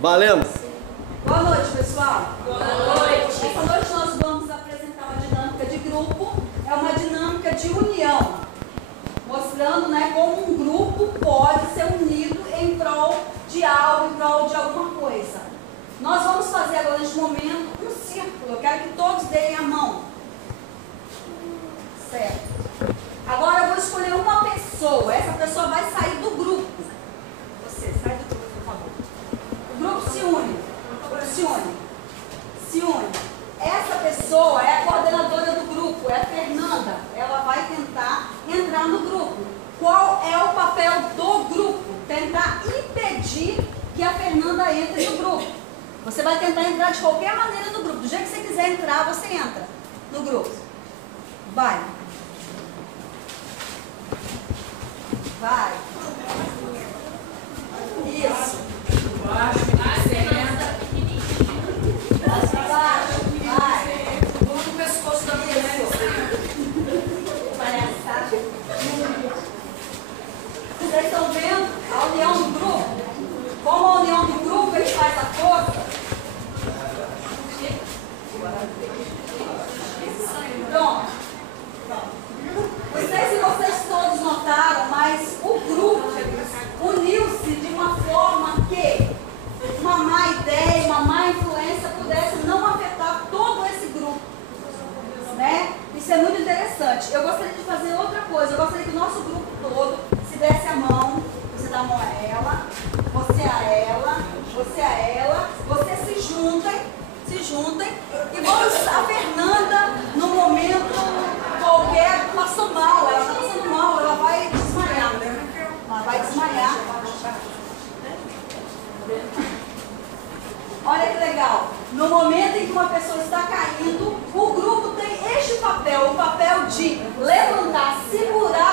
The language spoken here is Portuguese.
Valendo! Boa noite, pessoal. Boa noite. Essa noite nós vamos apresentar uma dinâmica de grupo. É uma dinâmica de união, mostrando, né, como um grupo pode ser unido em prol de algo, em prol de alguma coisa. Nós vamos fazer agora, neste momento, um círculo. Eu quero que todos deem a mão. Certo. Agora eu vou escolher uma pessoa. Essa pessoa vai sair do grupo. Você, sai do grupo, por favor. O grupo se une. Se une. Essa pessoa é a coordenadora do grupo, é a Fernanda. Ela vai tentar entrar no grupo. Qual é o papel do grupo? Tentar impedir que a Fernanda entre no grupo. Você vai tentar entrar de qualquer maneira no grupo. Do jeito que você quiser entrar, você entra no grupo. Vai. Vai. Isso. Vai. Vamos no pescoço da mulher. Palhaçada. Vocês estão vendo a união do grupo? Como a união do grupo ele faz a força? Pronto. Não sei se vocês todos notaram, mas o grupo uniu-se de uma forma que uma má ideia, uma má influência pudesse não afetar todo esse grupo, né? Isso é muito interessante. Eu gostaria de fazer outra coisa. Eu gostaria que o nosso grupo todo se desse a mão. Você dá a mão a ela, você a ela, você a ela. Vocês se juntem e vamos. A Fernanda, no momento qualquer, passou mal. Ela está passando mal, ela vai desmaiar. Ela vai desmaiar. Olha que legal. No momento em que uma pessoa está caindo, o grupo tem este papel, o papel de levantar, segurar